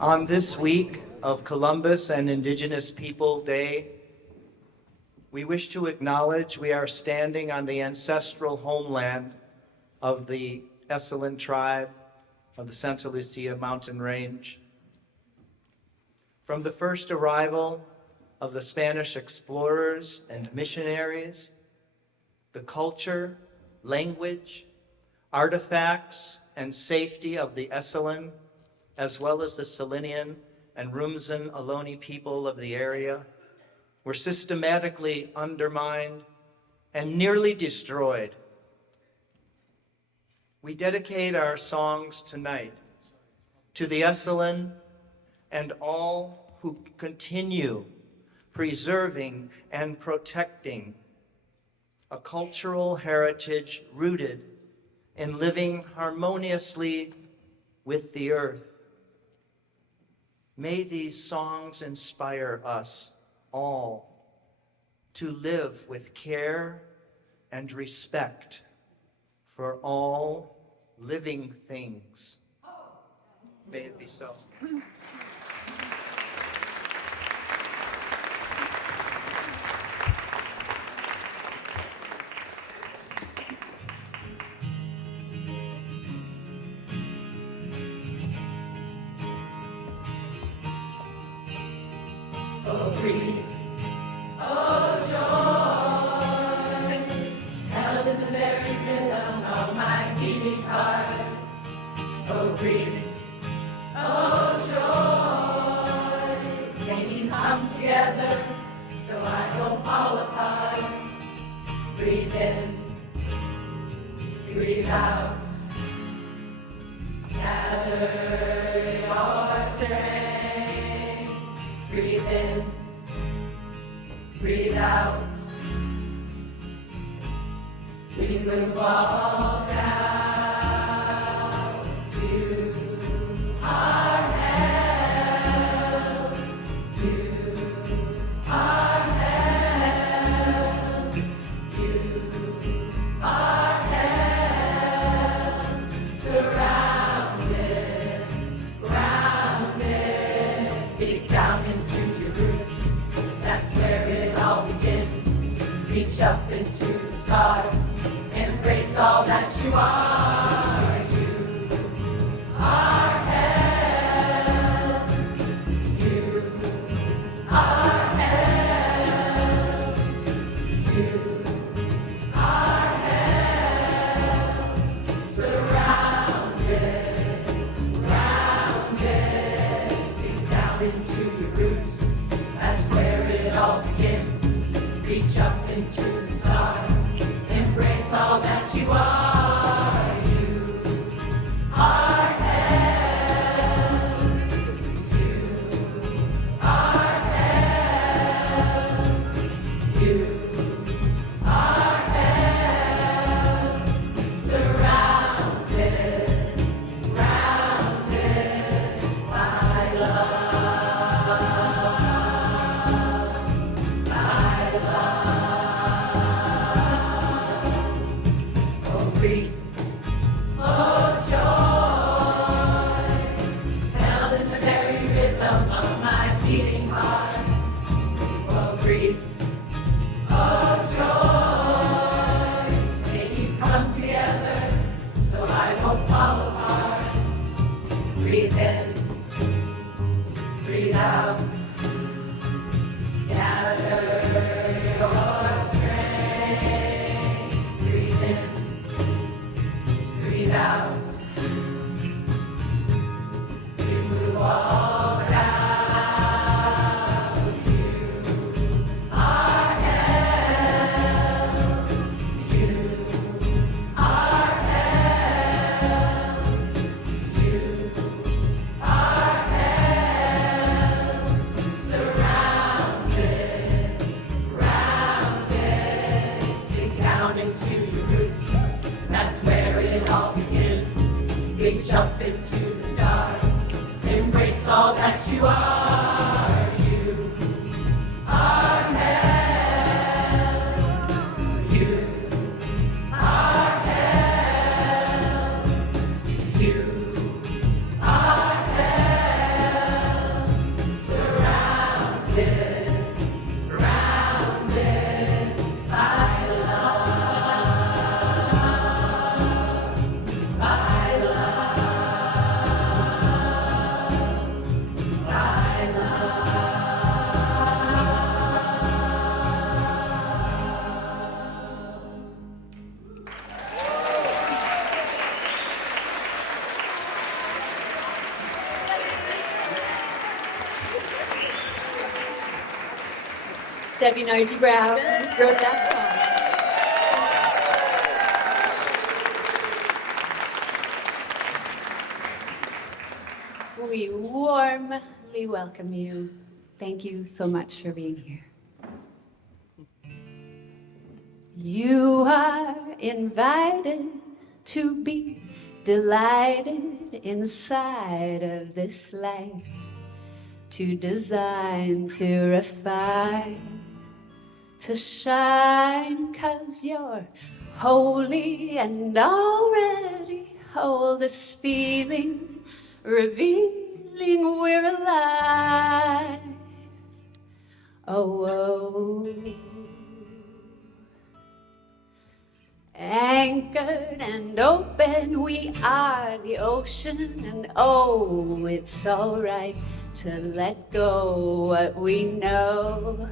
On this week of Columbus and Indigenous People Day, we wish to acknowledge we are standing on the ancestral homeland of the Esselen tribe of the Santa Lucia mountain range. From the first arrival of the Spanish explorers and missionaries, the culture, language, artifacts, and safety of the Esselen, as well as the Selenian and Rumsen Ohlone people of the area, were systematically undermined and nearly destroyed. We dedicate our songs tonight to the Esselen and all who continue preserving and protecting a cultural heritage rooted in living harmoniously with the earth. May these songs inspire us all to live with care and respect for all living things. May it be so. Oh, breathe, oh, joy, held in the very rhythm of my beating heart. Oh, breathe, oh, joy, may we come together so I don't fall apart. Breathe in, breathe out, gather your strength. Breathe in, breathe out. We move all down to our health, to our health, to our health. Surrounded, grounded, dig down into your roots. That's where it all begins. Reach up into the stars. Embrace all that you are. You are health. You are health. You are health. Surrounded, grounded, dig down into your roots. That's where it all begins. Reach up into the stars. Embrace all that you are. You are health. You are health. You are health. Surrounded, grounded by love. By love. Oh, breathe. Oh, joy, held in the very rhythm of my beating heart. Oh, breathe. Oh, joy, may you come together so I won't fall apart. Breathe in, breathe out, gather your strength. Breathe in, breathe out. You move all down. You are health. You are health. You are health. Surrounded, grounded, dig down into your roots. That's where it all begins. Reach up into the stars. Embrace all that you are. You are health. You are health. You are health. Debbie Nardi Brown wrote that song. We warmly welcome you. Thank you so much for being here. You are invited to be delighted inside of this life, to design, to refine, to shine, 'cause you're holy and already hold this feeling, revealing we're alive. Oh, oh. Anchored and open, we are the ocean, and oh, it's all right to let go what we know,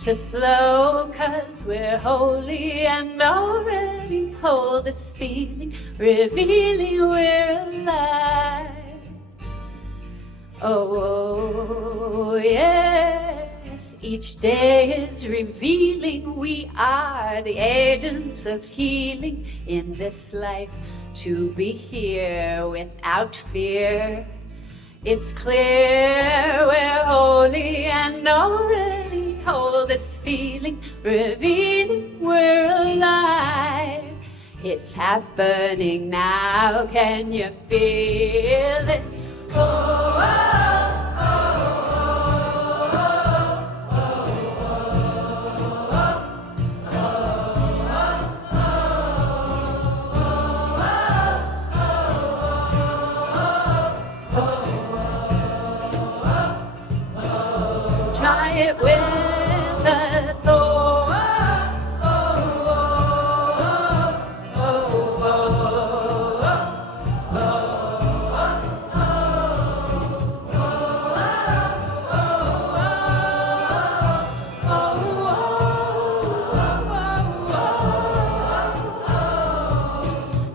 to flow, 'cause we're holy and already hold this feeling, revealing we're alive. Oh, yes, each day is revealing we are the agents of healing in this life, to be here without fear. It's clear we're holy and already hold this feeling, revealing we're alive. It's happening now, can you feel it? Oh, oh, oh, try it with us. Oh, oh, oh, oh, oh,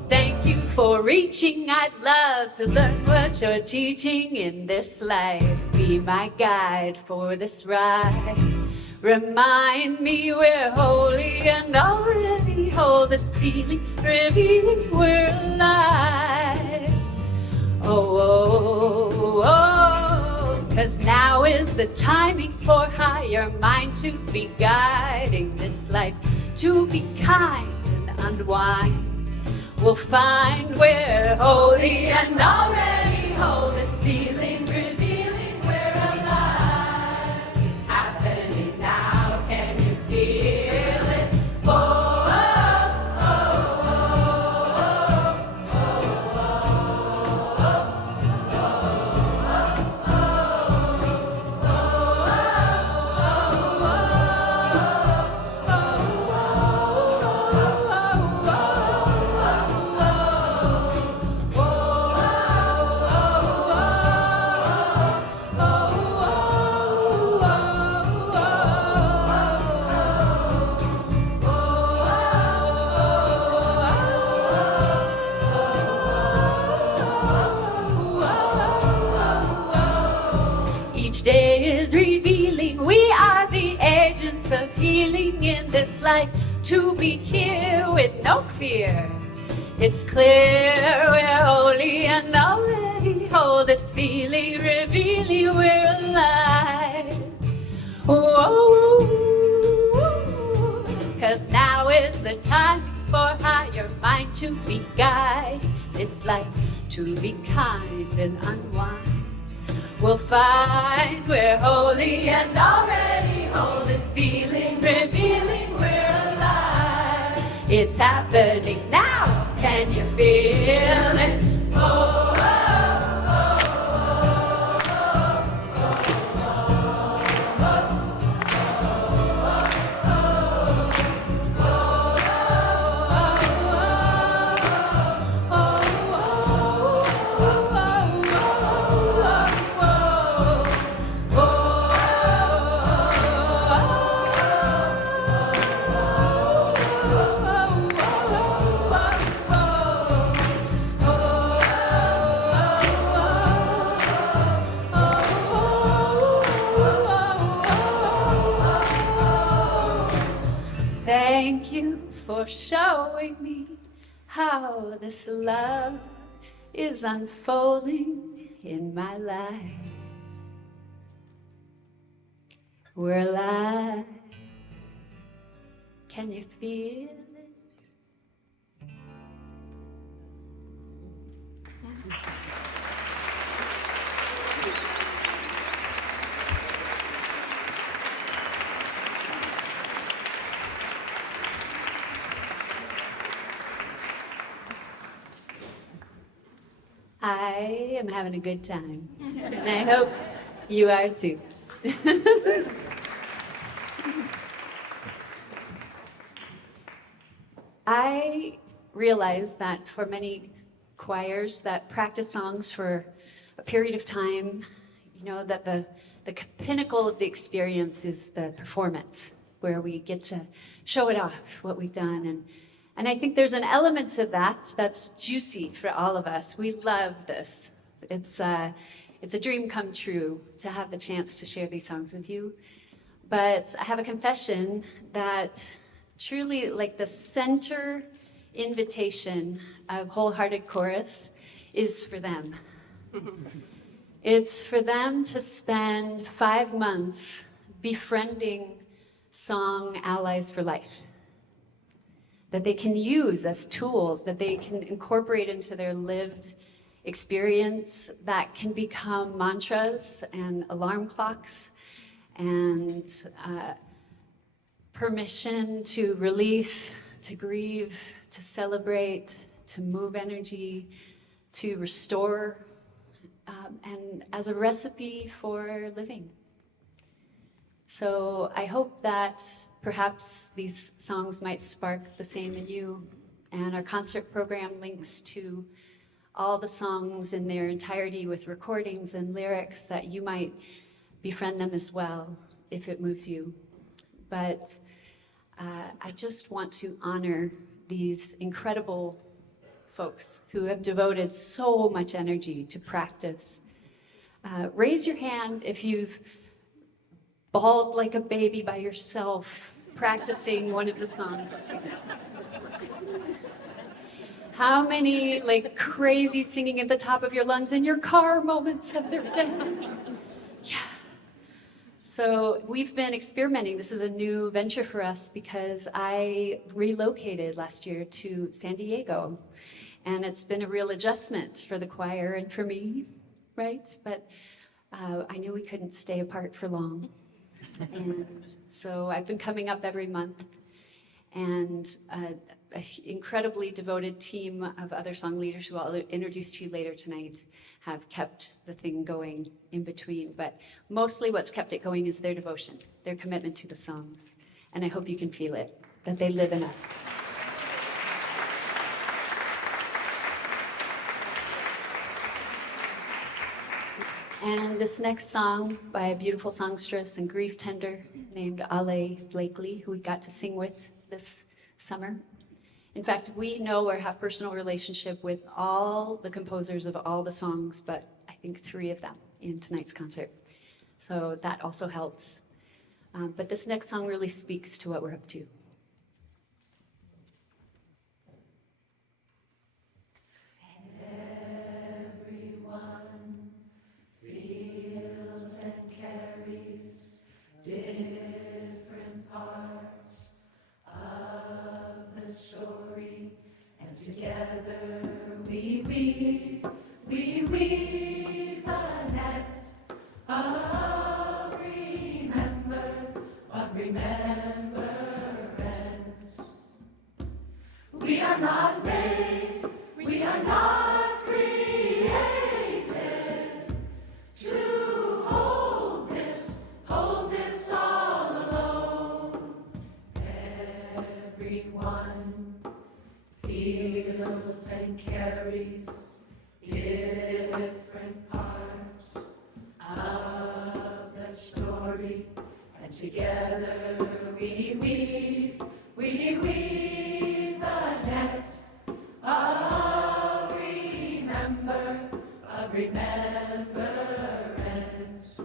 thank you for reaching. I'd love to learn what you're teaching in this life. Be my guide for this ride. Remind me we're holy and already hold this feeling, revealing we're alive. Oh, oh, oh, 'cause now is the timing for higher mind to be guiding this life, to be kind and unwind. We'll find we're holy and already hold this feeling, revealing we're alive. It's happening now, can you feel it? Oh, oh, oh, oh, oh, each day is revealing we are the agents of healing in this life, to be here with no fear. It's clear we're holy and already hold this feeling, revealing we're alive. Whoa, 'cause now is the time for higher mind to be guide this life, to be kind and unwind. We'll find we're holy and already hold this feeling, revealing we're alive. It's happening now, can you feel it? Oh, oh, oh, for showing me how this love is unfolding in my life. We're alive. Can you feel it? I am having a good time, and I hope you are too. I realize that for many choirs that practice songs for a period of time, you know, that the pinnacle of the experience is the performance, where we get to show it off, what we've done. And I think there's an element to that that's juicy for all of us. We love this. It's a dream come true to have the chance to share these songs with you. But I have a confession that truly, like, the center invitation of Wholehearted Chorus is for them. It's for them to spend 5 months befriending song allies for life that they can use as tools, that they can incorporate into their lived experience, that can become mantras and alarm clocks and permission to release, to grieve, to celebrate, to move energy, to restore, and as a recipe for living. So I hope that perhaps these songs might spark the same in you. And our concert program links to all the songs in their entirety with recordings and lyrics, that you might befriend them as well if it moves you. But I just want to honor these incredible folks who have devoted so much energy to practice. Raise your hand if you've bawled like a baby by yourself practicing one of the songs this season. How many like crazy singing at the top of your lungs in your car moments have there been? Yeah. So we've been experimenting. This is a new venture for us because I relocated last year to San Diego, and it's been a real adjustment for the choir and for me, right? But I knew we couldn't stay apart for long. And so I've been coming up every month, and an incredibly devoted team of other song leaders who I'll introduce to you later tonight have kept the thing going in between. But mostly what's kept it going is their devotion, their commitment to the songs. And I hope you can feel it, that they live in us. And this next song by a beautiful songstress and grief tender named Ale Blakely, who we got to sing with this summer. In fact, we know or have personal relationship with all the composers of all the songs, but I think 3 of them in tonight's concert. So that also helps. But this next song really speaks to what we're up to. Together we weave a net of remembrance. We are not made, we are not created to hold this all alone. Everyone feels and carries different parts of the story, and together we weave a net of remembrance.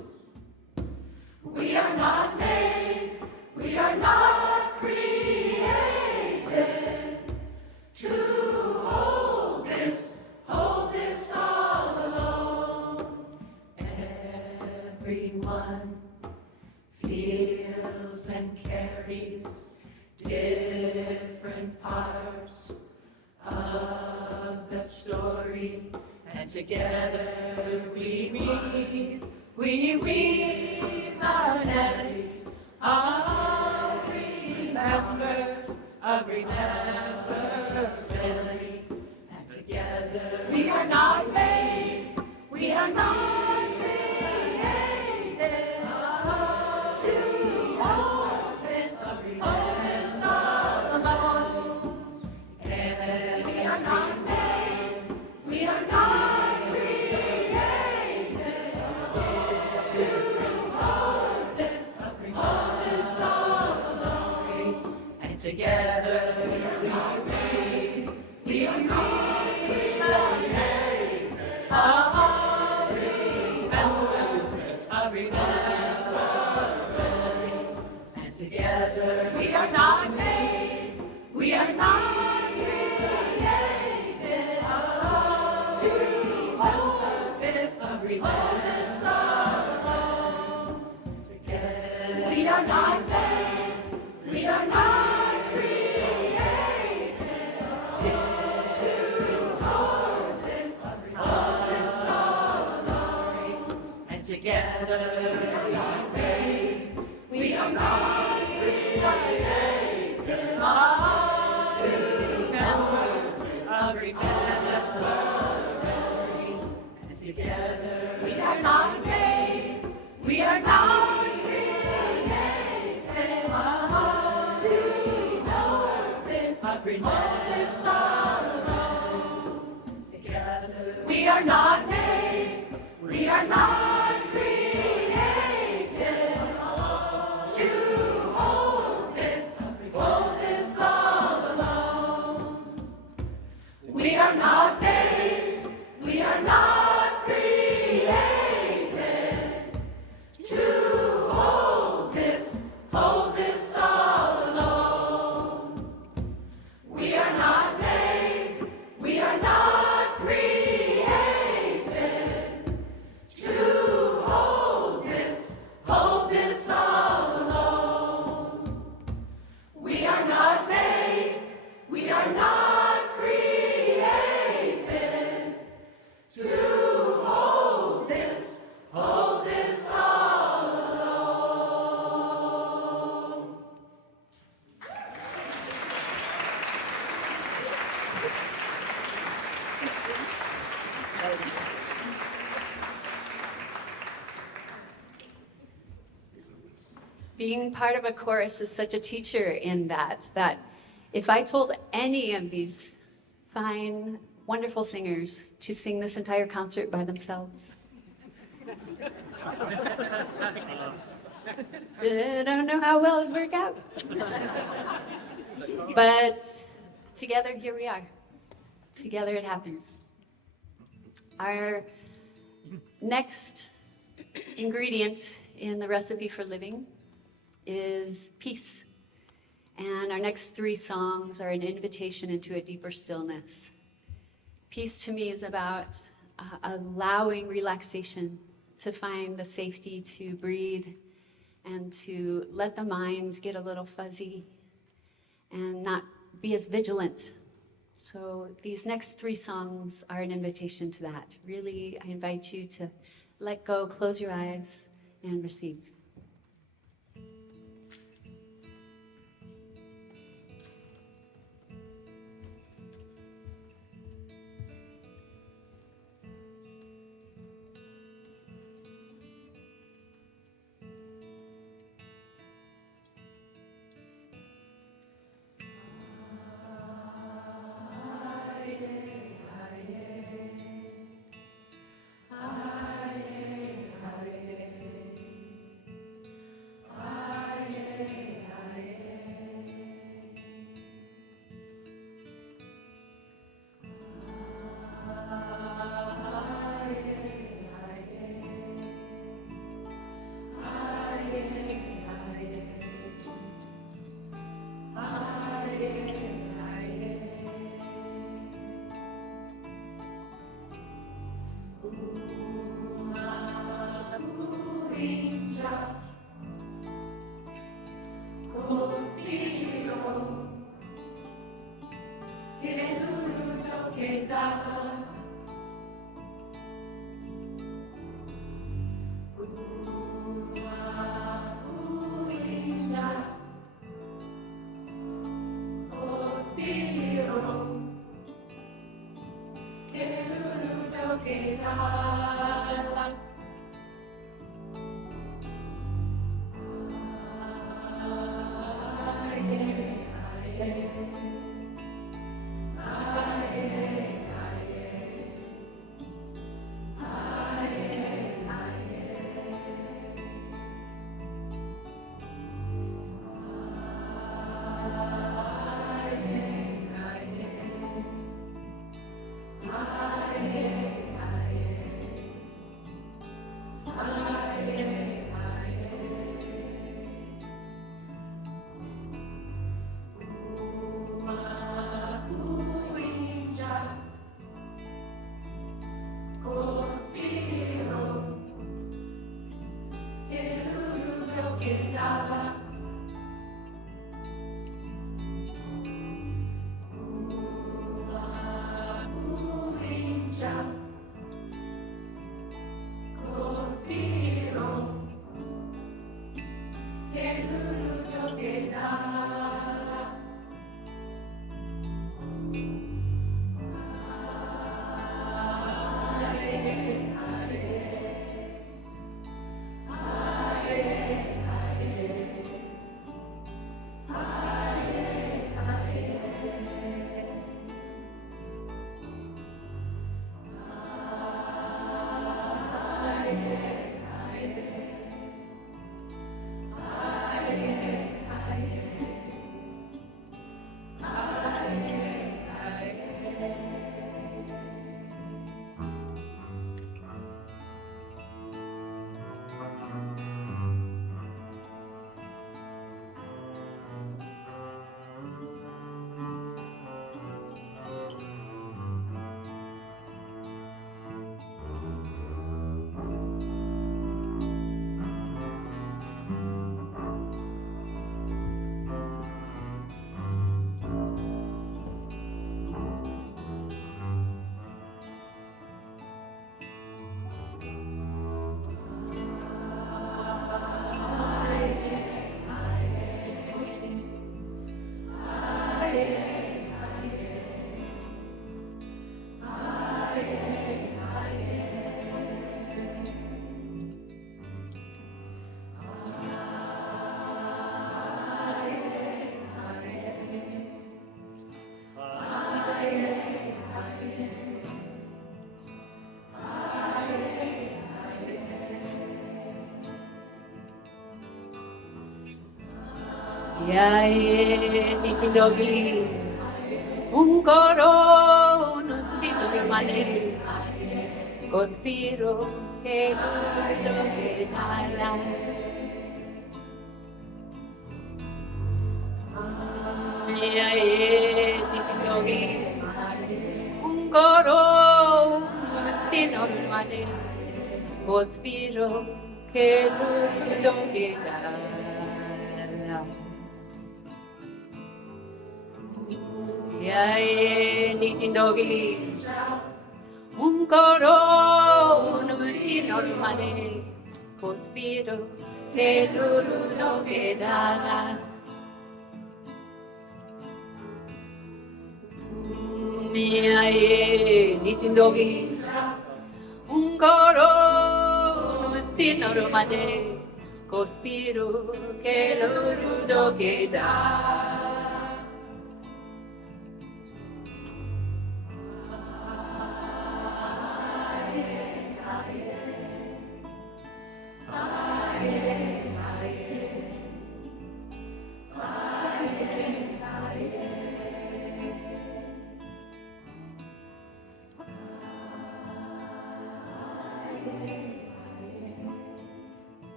We are not made, we are not created stories, and together we weave our nets of remembrance stories, and together we are not made, we are not created to hold this all alone. And we are not made, we are not created to hold this all alone. And together we are not created of remembrance stories. And together we are not made, we are not created to hold this all alone. Together we are not made, we are not created to hold this all stories. And together we are not created to remembrance stories. And together we are not made, we are not created to hold this all alone. Together we are not made, we are not created to hold this all alone. We are not made, we are not created to hold this all alone. We are not made, we are not created to hold this all alone. We are not made, we are not created to hold this all alone. Being part of a chorus is such a teacher in that if I told any of these fine, wonderful singers to sing this entire concert by themselves, I don't know how well it'd work out. But together, here we are. Together it happens. Our next ingredient in the recipe for living is peace. And our next three songs are an invitation into a deeper stillness. Peace to me is about allowing relaxation, to find the safety to breathe and to let the mind get a little fuzzy and not be as vigilant. So these next three songs are an invitation to that. Really, I invite you to let go, close your eyes, and receive. 야의 니진덕이 웅거로운 뒤돌만에 꽃피로 개구덕에 날아 야의 니진덕이 웅거로운 뒤돌만에 꽃피로 개구덕에 날아 야의 니진덕이 웅거로운 뒤노르만에 꽃비로 개두르덕에 달아 야의 니진덕이 웅거로운 뒤노르만에 꽃비로 개두르덕에 달아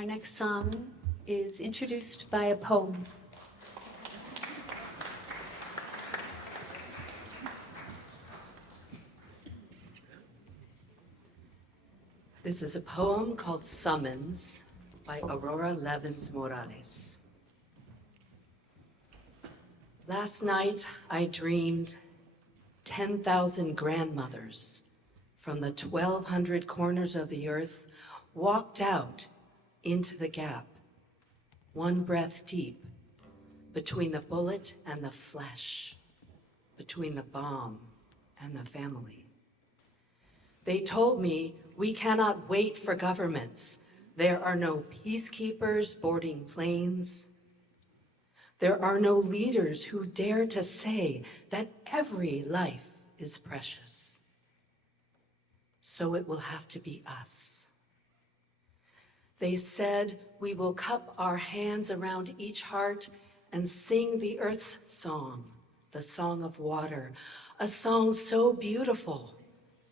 Our next song is introduced by a poem. This is a poem called Summons by Aurora Levins Morales. Last night I dreamed 10,000 grandmothers from the 1,200 corners of the earth walked out into the gap, one breath deep, between the bullet and the flesh, between the bomb and the family. They told me we cannot wait for governments. There are no peacekeepers boarding planes. There are no leaders who dare to say that every life is precious. So it will have to be us. They said we will cup our hands around each heart and sing the earth's song, the song of water, a song so beautiful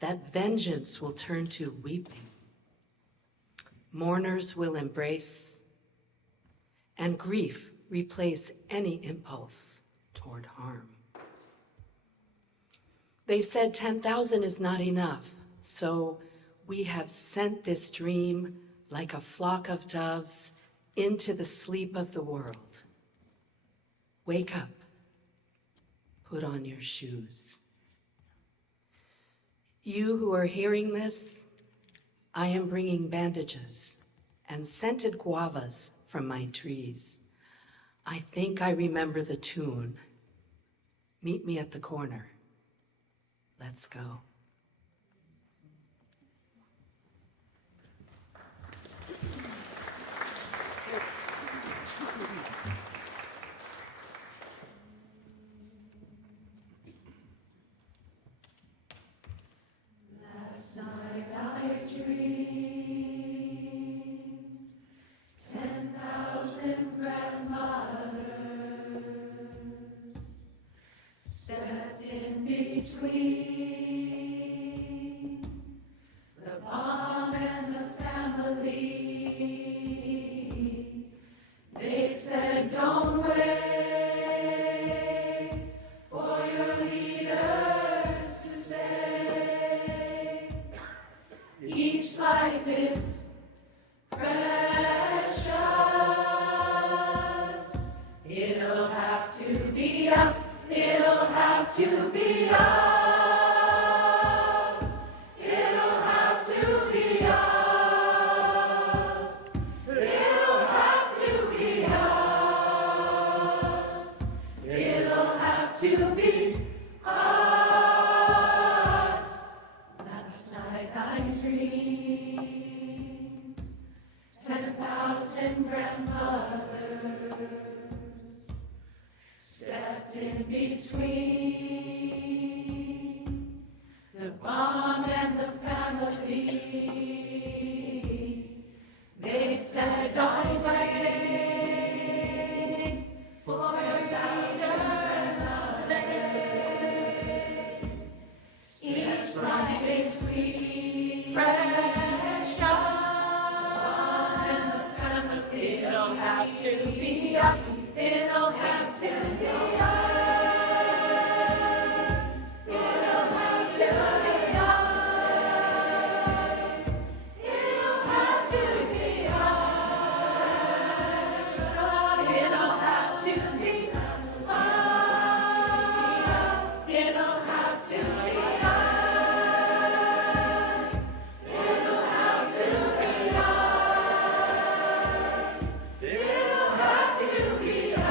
that vengeance will turn to weeping. Mourners will embrace, and grief replace any impulse toward harm. They said 10,000 is not enough, so we have sent this dream like a flock of doves into the sleep of the world. Wake up, put on your shoes. You who are hearing this, I am bringing bandages and scented guavas from my trees. I think I remember the tune. Meet me at the corner. Let's go. Last night I dreamed 10,000 grandmothers stepped in between the bomb and the family. They said, don't wait for your leaders to say each life is precious. It'll have to be us. It'll have to be us. It'll have to be us. It'll have to be us. It'll have to be us. Last night I dreamed 10,000 grandmothers stepped in between the bomb and the family. They said, don't wait for your leaders to say each life is sweet, precious. And the family, it'll have to be us. It'll have to be us. It'll have to be us. It'll have to be us. It'll have to be us. It'll have to be us. It'll have to be us. It'll have to be us.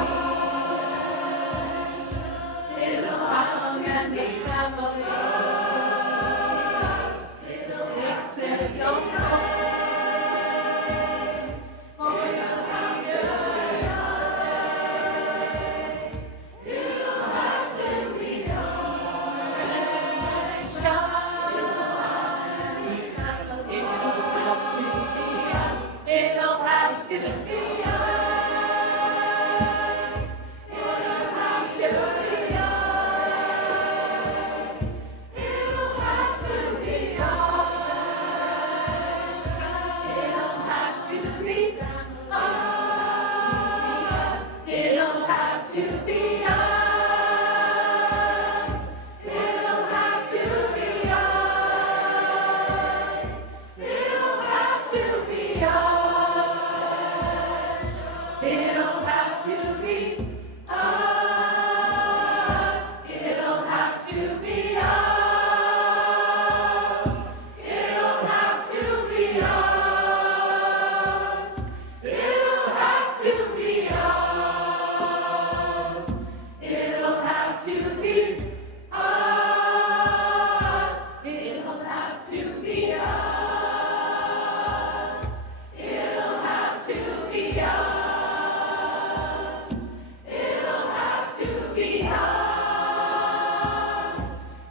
be us. It'll have to be us.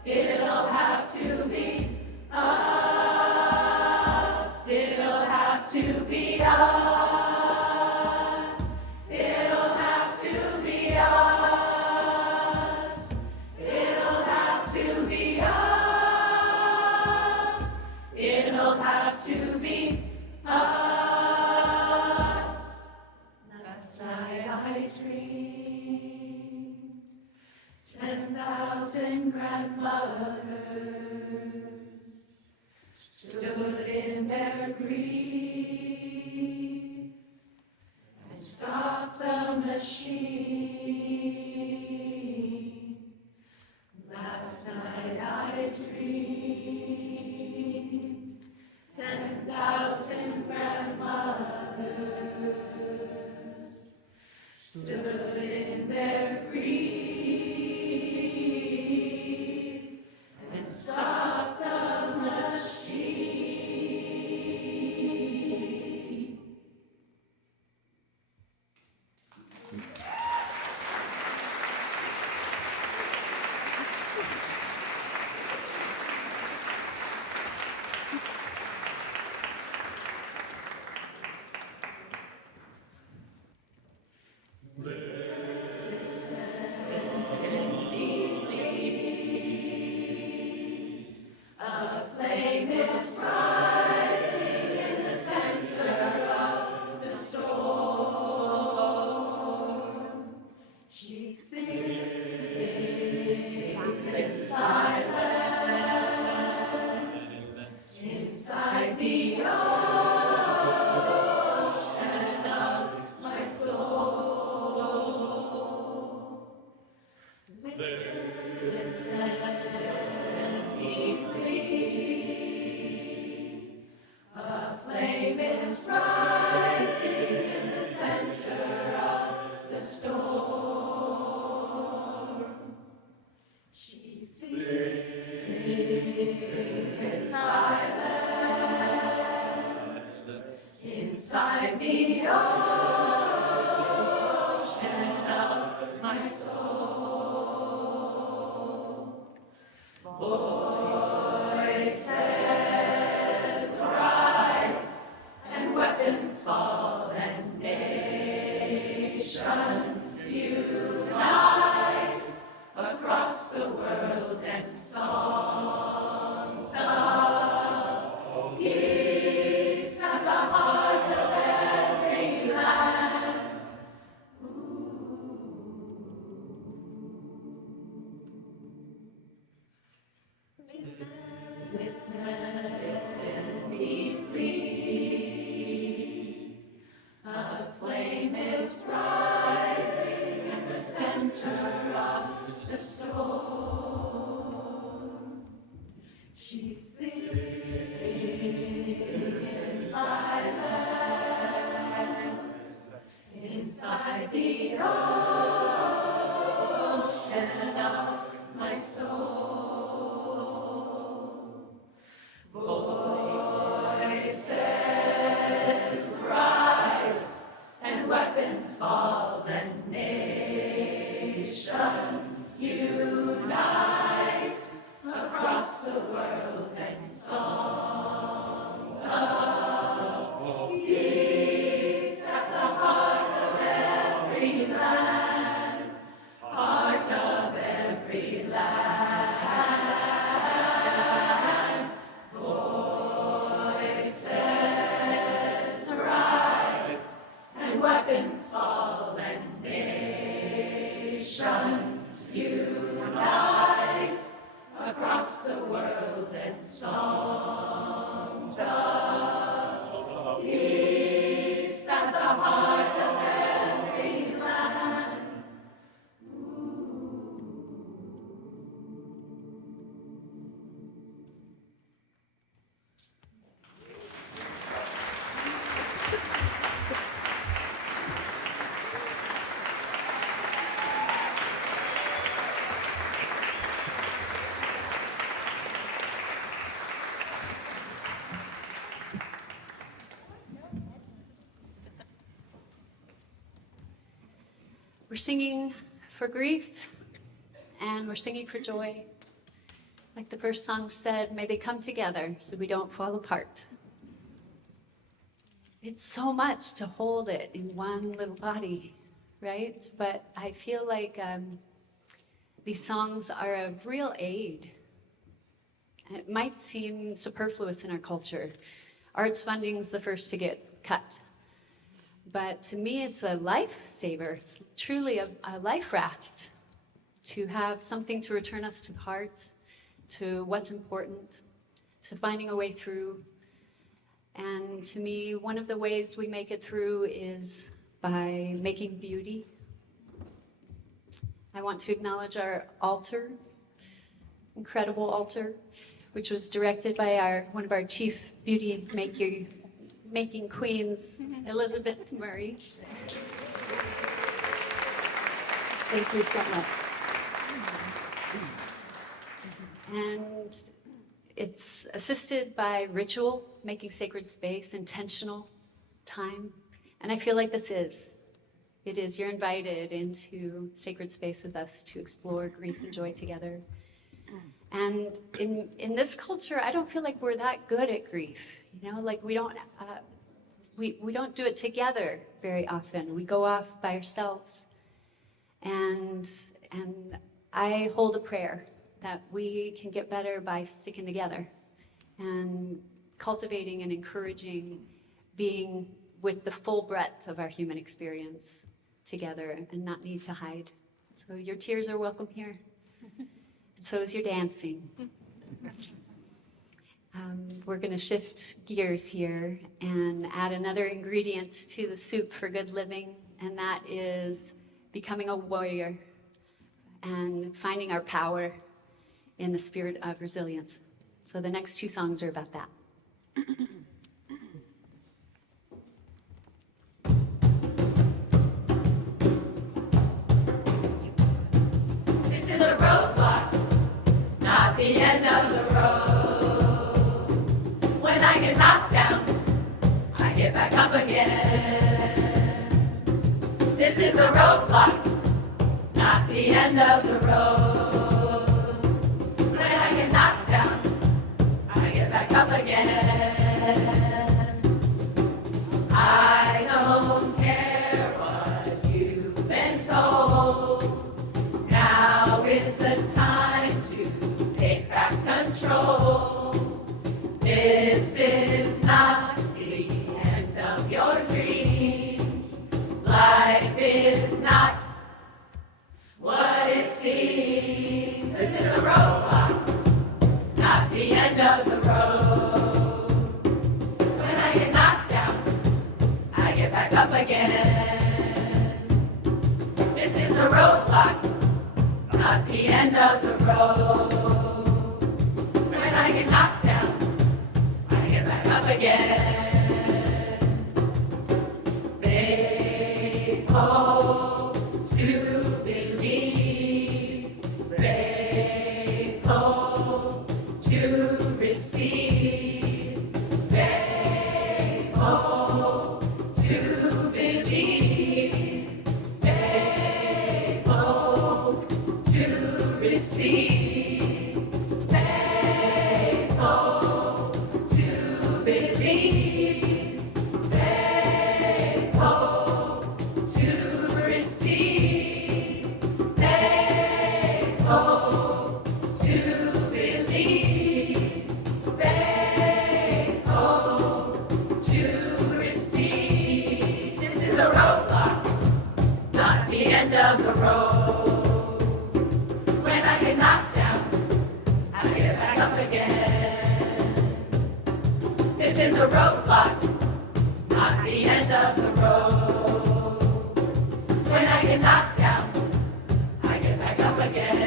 It'll have to be us. It'll have to be us. It'll have to be us. It'll have to be us. It'll have to be us. Last night I dreamed 10,000 grandmothers stood in their grief and stopped the machine. Last night I dreamed 10,000 grandmothers stood in their grief and stopped the machine. A flame is rising in the center of the storm. She sings in silence inside the ocean of my soul. Listen deeply. A flame is rising in the center of the storm. She sings in silence inside the ocean of my soul. Voices rise and weapons fall and nations unite across the world and songs of peace at the heart of every land. Listen deeply. A flame is rising in the center of the storm. She sings in silence inside the ocean of my soul. Voices rise and weapons fall and nations unite across the world and songs of peace at the heart of every land, heart of every land. Voices rise and weapons fall and nations unite across the world and songs of peace at the heart of every land. We're singing for grief, and we're singing for joy. Like the first song said, may they come together so we don't fall apart. It's so much to hold it in one little body, right? But I feel like these songs are of real aid. It might seem superfluous in our culture. Arts funding's the first to get cut. But to me, it's a lifesaver. It's truly a life raft to have something to return us to the heart, to what's important, to finding a way through. And to me, one of the ways we make it through is by making beauty. I want to acknowledge our altar, incredible altar, which was directed by one of our chief beauty making queens, Elizabeth Murray. Thank you so much. And it's assisted by ritual, making sacred space, intentional time. And I feel like this is. It is. You're invited into sacred space with us to explore grief and joy together. And in this culture, I don't feel like we're that good at grief. You know, like we don't do it together very often. We go off by ourselves. And I hold a prayer that we can get better by sticking together and cultivating and encouraging being with the full breadth of our human experience together and not need to hide. So your tears are welcome here. And so is your dancing. We're going to shift gears here and add another ingredient to the soup for good living, and that is becoming a warrior and finding our power in the spirit of resilience. So the next two songs are about that. This is a roadblock, not the end of the road. When I get knocked down, I get back up again. This is a roadblock, not the end of the road. When I get knocked down, I get back up again. I don't care what you've been told. Now is the time to take back control. This is not the end of your dreams. Life is not what it seems. This is a roadblock, not the end of the road. When I get knocked down, I get back up again. This is a roadblock, not the end of the road. When I get knocked down, I get back up again. Faithful to believe, faithful to receive, faithful to believe, faithful to receive, faithful to believe, faithful to receive, faithful to believe, faithful to receive. This is a roadblock, not the end of the road. When I get knocked down, I get back up again. This is a roadblock, not the end of the road. When I get knocked down, I get back up again.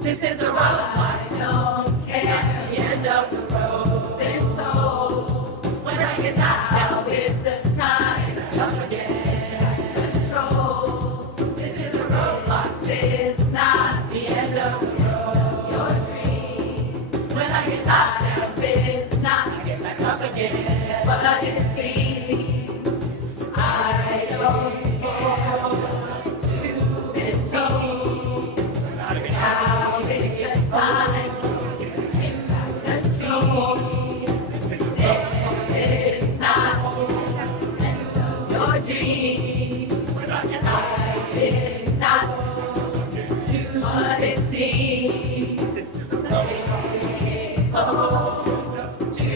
This is a road I don't care. The end of the road, been told. When I get knocked down, is the time to stop again. Control. This is a roadblock. It's not the end of the road. Your dreams. When I get knocked down, it's not to get back up again. But it seems I don't care. dream. Life is not what it seems. Faithful to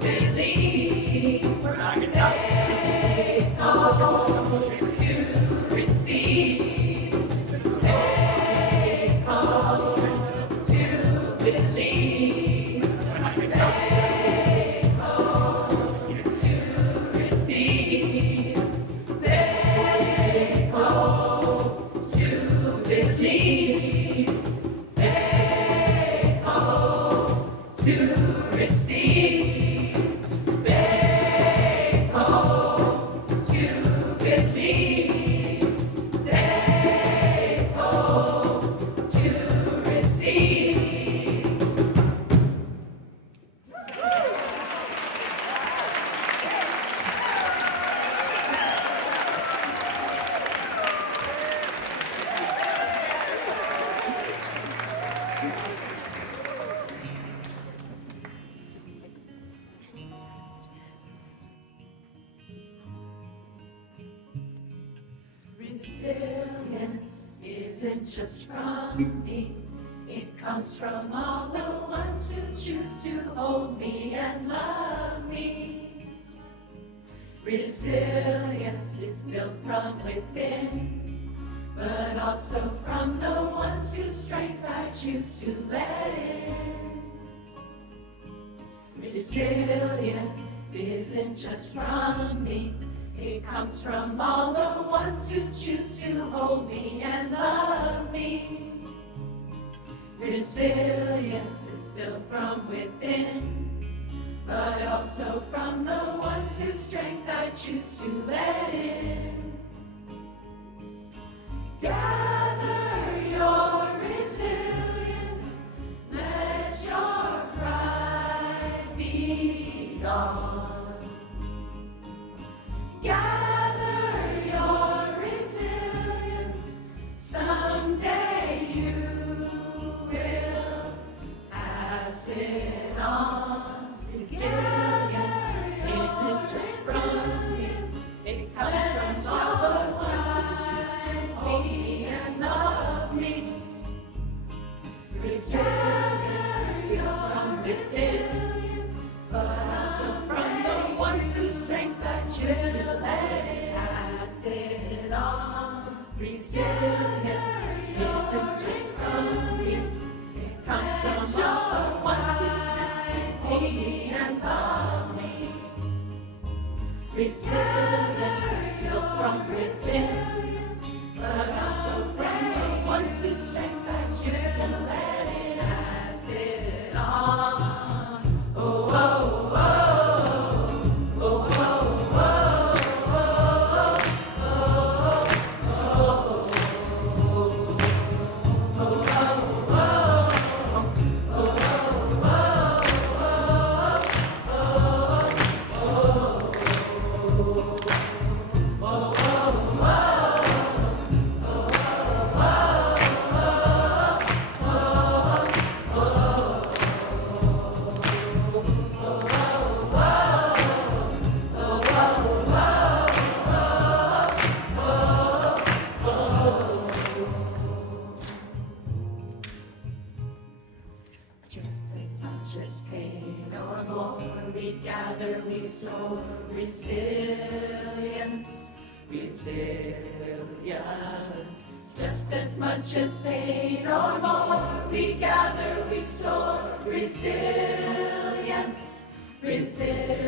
believe. Faithful to receive. Faithful to believe. Faithful to receive. Faithful to believe. Faithful to receive. Faithful to believe. Faithful to receive. Resilience isn't just from me, it comes from all the ones who choose to hold me and love me. Resilience is built from within, but also from the ones whose strength I choose to let in. Resilience isn't just from me, it comes from all the ones who choose to hold me and love me. Resilience is built from within, but also from the ones whose strength I choose to let in. Gather your resilience, let your pride be gone. Gather your resilience, someday you will pass it on. Resilience isn't just from me, it comes from all the ones who choose to hold me and love me. Resilience is built from within, but also from the ones whose strength I choose to let it pass it on. Resilience isn't just from me, it comes from all the ones who choose to hold me and love me. Resilience is built from within, but also from the ones whose strength I choose to let it pass it on. Oh, oh, oh. Just as much as pain or more we gather, we store resilience, resilience. Just as much as pain or more we gather, we store resilience, resilience.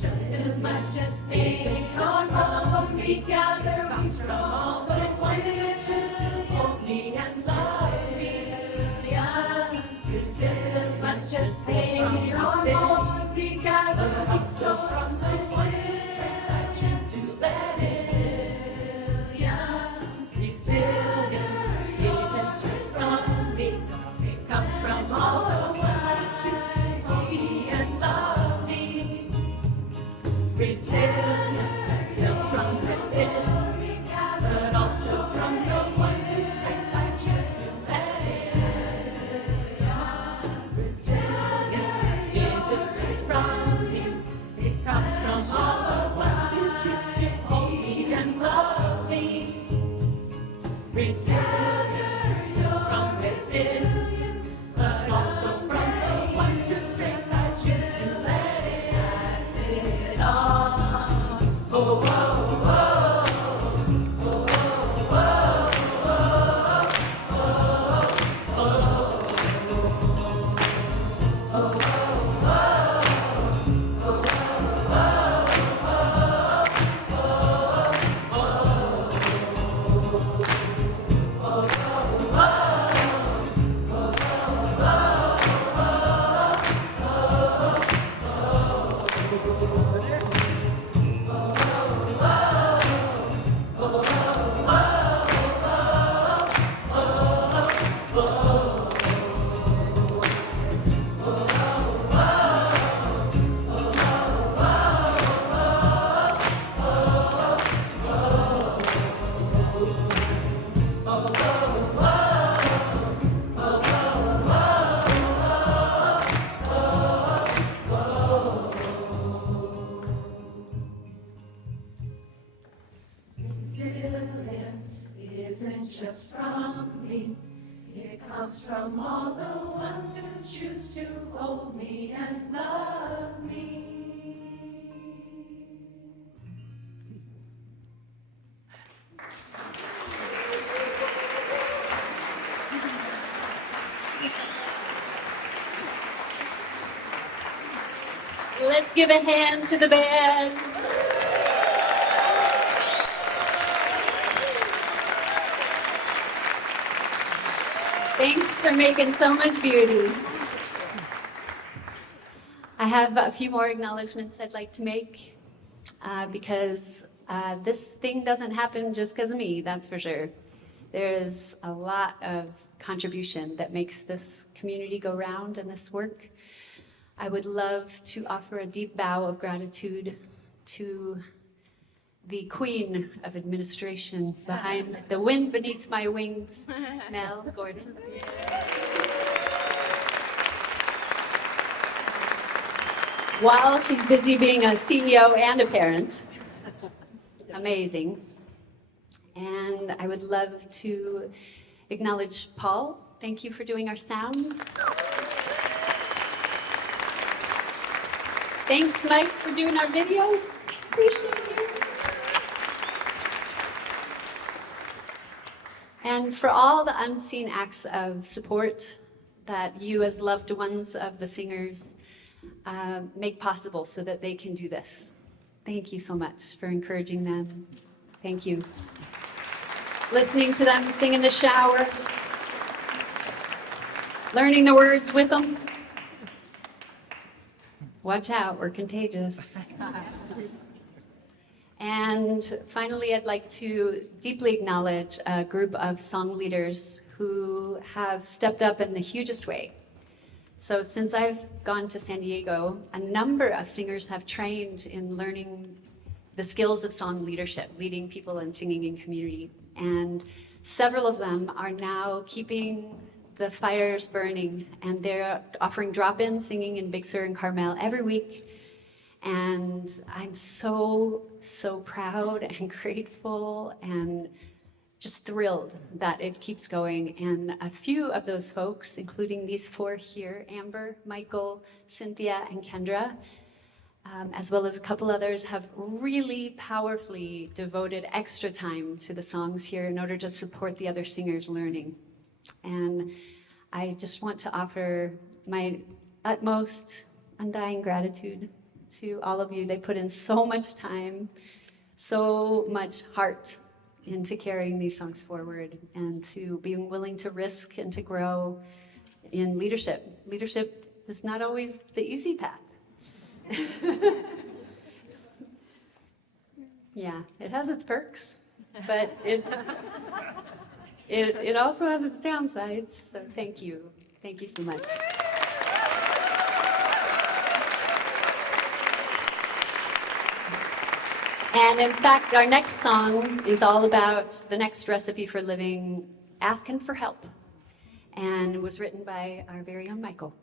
Just as much as pain or more we gather, we store resilience, hold me and love me. Just as much as pain or more we gather, we store from the ones whose strength I choose to let it. Resilience isn't just from me, it comes from all the ones who choose to hold me and love me. Resilience is built from within, but also from the ones whose strength I choose to let it. Resilience isn't just from me, it comes from all the ones who choose to hold me and love me. Resilience from within, but also from the ones whose strength I choose to let it pass it on. Oh, oh, oh. Resilience isn't just from me, it comes from all the ones who choose to hold me and love me. Let's give a hand to the band. Thanks for making so much beauty. I have a few more acknowledgments I'd like to make because this thing doesn't happen just because of me, that's for sure. There's a lot of contribution that makes this community go round and this work. I would love to offer a deep bow of gratitude to the queen of administration behind the wind beneath my wings, Mel Gordon. While she's busy being a CEO and a parent, amazing. And I would love to acknowledge Paul. Thank you for doing our sound. Thanks, Mike, for doing our video. Appreciate you. And for all the unseen acts of support that you as loved ones of the singers make possible so that they can do this. Thank you so much for encouraging them. Thank you. Listening to them sing in the shower, learning the words with them. Watch out, we're contagious. And finally, I'd like to deeply acknowledge a group of song leaders who have stepped up in the hugest way. So since I've gone to San Diego, a number of singers have trained in learning the skills of song leadership, leading people and singing in community. And several of them are now keeping the fires burning, and they're offering drop-in singing in Big Sur and Carmel every week. And I'm so, so proud and grateful and just thrilled that it keeps going. And a few of those folks, including these four here, Amber, Michael, Cynthia, and Kendra, as well as a couple others, have really powerfully devoted extra time to the songs here in order to support the other singers learning. And I just want to offer my utmost undying gratitude to all of you. They put in so much time, so much heart into carrying these songs forward and to being willing to risk and to grow in leadership. Leadership is not always the easy path. Yeah, it has its perks, but it also has its downsides. So thank you so much. And in fact, our next song is all about the next recipe for living, asking for help, and it was written by our very own Michael.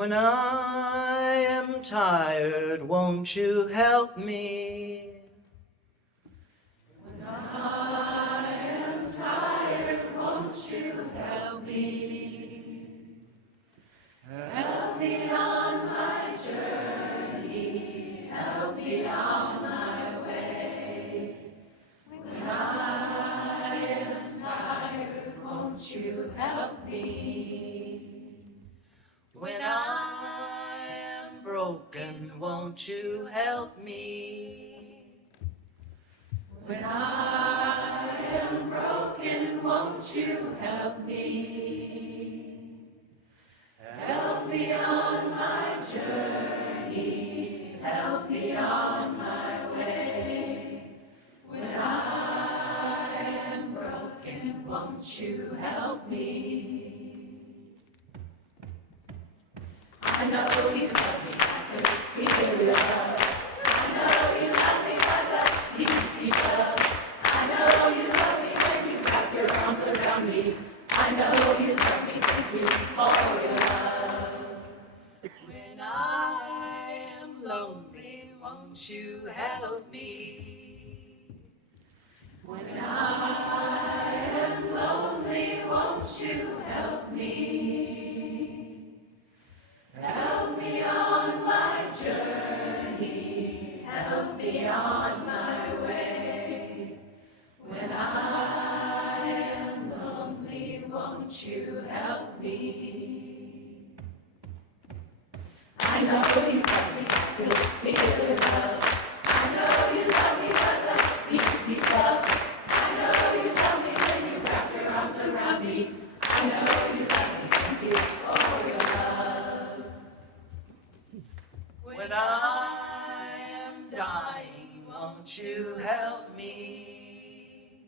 When I am tired, won't you help me? When I am tired, won't you help me? Help me on my journey, help me on my way. When I am tired, won't you help me? When I am broken, won't you help me? When I am broken, won't you help me? Help me on my journey, help me on my way. When I am broken, won't you help me? I know you love me, I could feel your love. I know you love me, cause of deep, deep love. I know you love me when you wrap your arms around me. I know you love me, thank you for your love. When I am lonely, won't you help me? When I am lonely, won't you help me? Help me on my journey, help me on my way. When I am lonely, won't you help me? I know you love me, I could feel your love. I know you love me cause of deep, deep love. I know you love me when you wrap your arms around me. I know you love me, thank you for your love. When I am dying, won't you help me?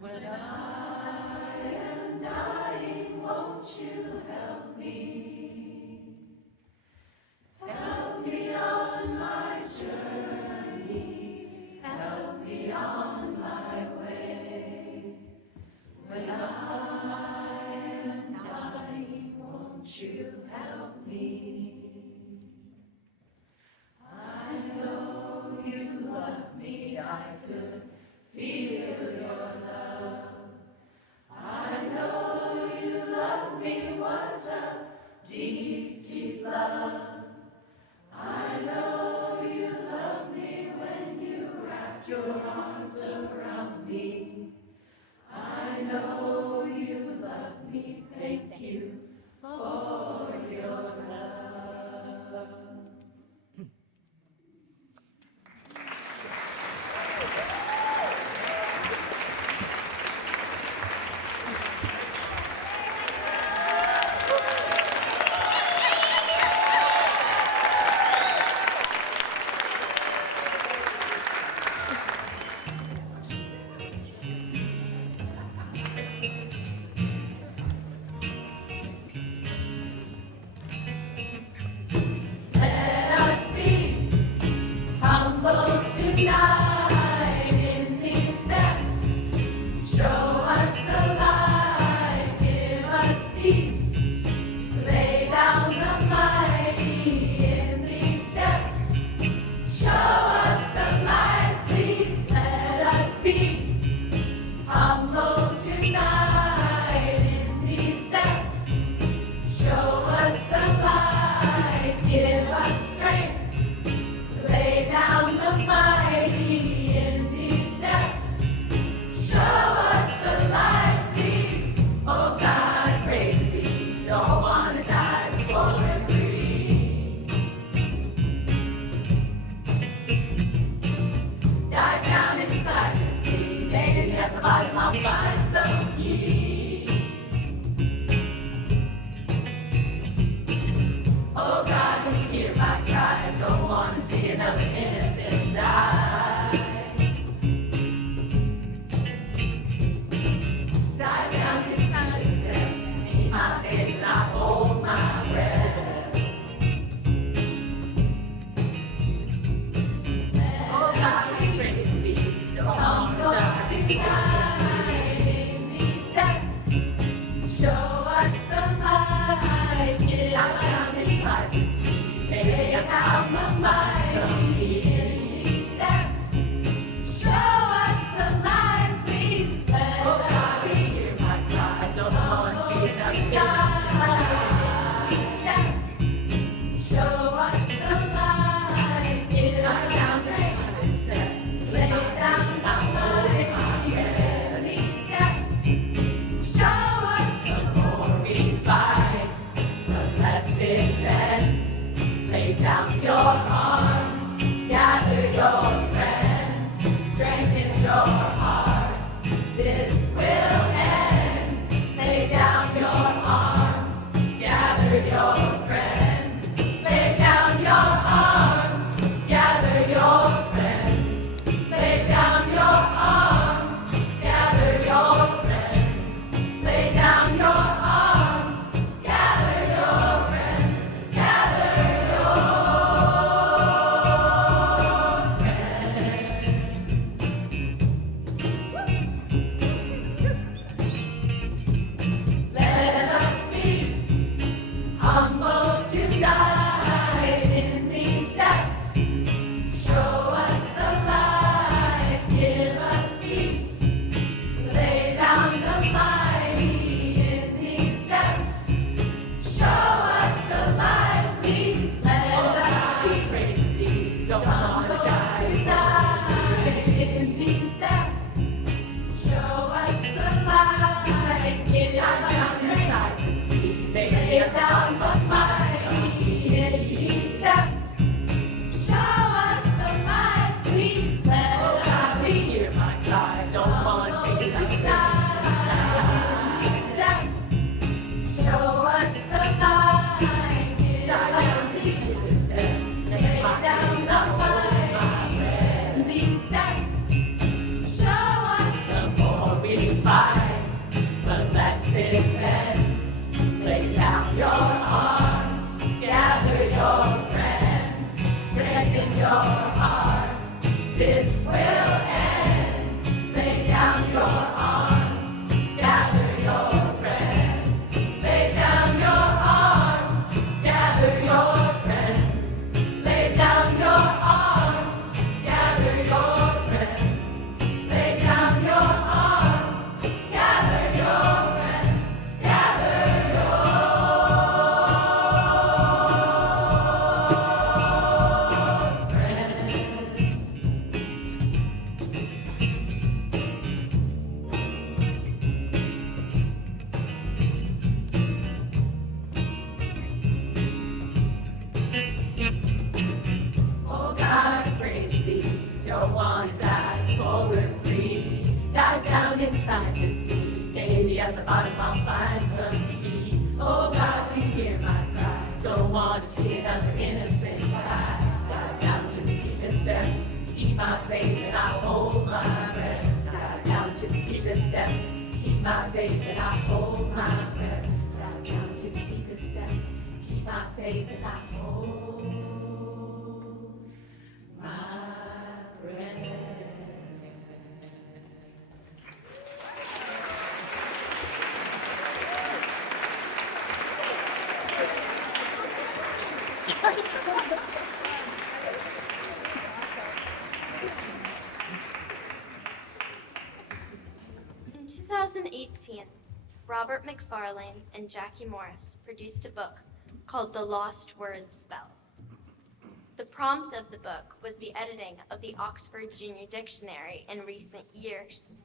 When I am dying, won't you help me? Help me on my journey, help me on my way. When I am dying, won't you help me? I know you love me, I could feel your love. I know you love me was a deep, deep love. I know you love me when you wrapped your arms around me. I know you love me, thank you for your love. In 2018, Robert McFarlane and Jackie Morris produced a book called The Lost Word Spells. The prompt of the book was the editing of the Oxford Junior Dictionary in recent years.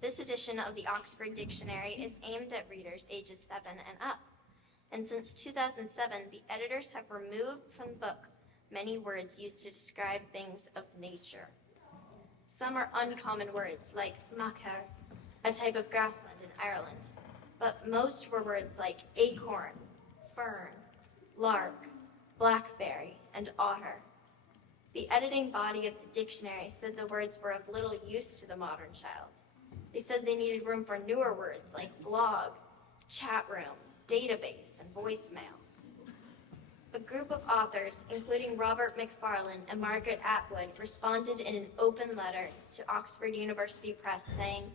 This edition of the Oxford Dictionary is aimed at readers ages 7 and up. And since 2007, the editors have removed from the book many words used to describe things of nature. Some are uncommon words like macar, a type of grassland in Ireland, but most were words like acorn, fern, lark, blackberry, and otter. The editing body of the dictionary said the words were of little use to the modern child. They said they needed room for newer words like blog, chat room, database, and voicemail. A group of authors, including Robert McFarlane and Margaret Atwood, responded in an open letter to Oxford University Press saying,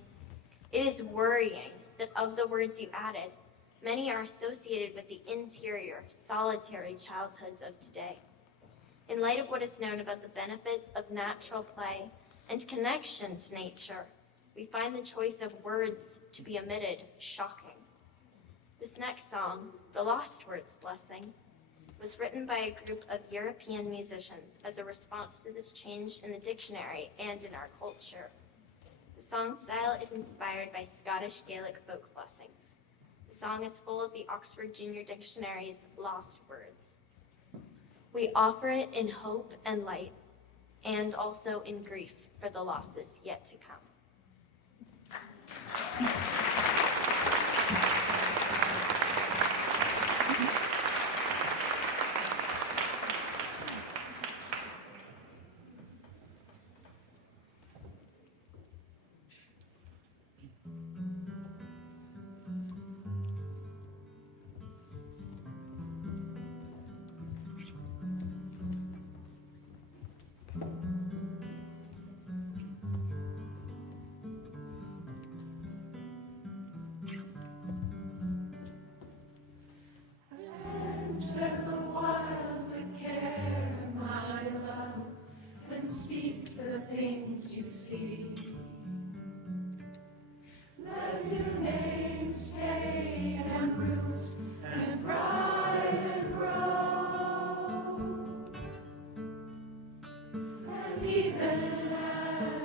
"It is worrying that of the words you added, many are associated with the interior, solitary childhoods of today. In light of what is known about the benefits of natural play and connection to nature, we find the choice of words to be omitted shocking. This next song, The Lost Words Blessing, was written by a group of European musicians as a response to this change in the dictionary and in our culture. The song style is inspired by Scottish Gaelic folk blessings. The song is full of the Oxford Junior Dictionary's lost words. We offer it in hope and light, and also in grief for the losses yet to come. Enter the wild with care, my love, and speak the things you see. Let new names stay and root and thrive and grow. And even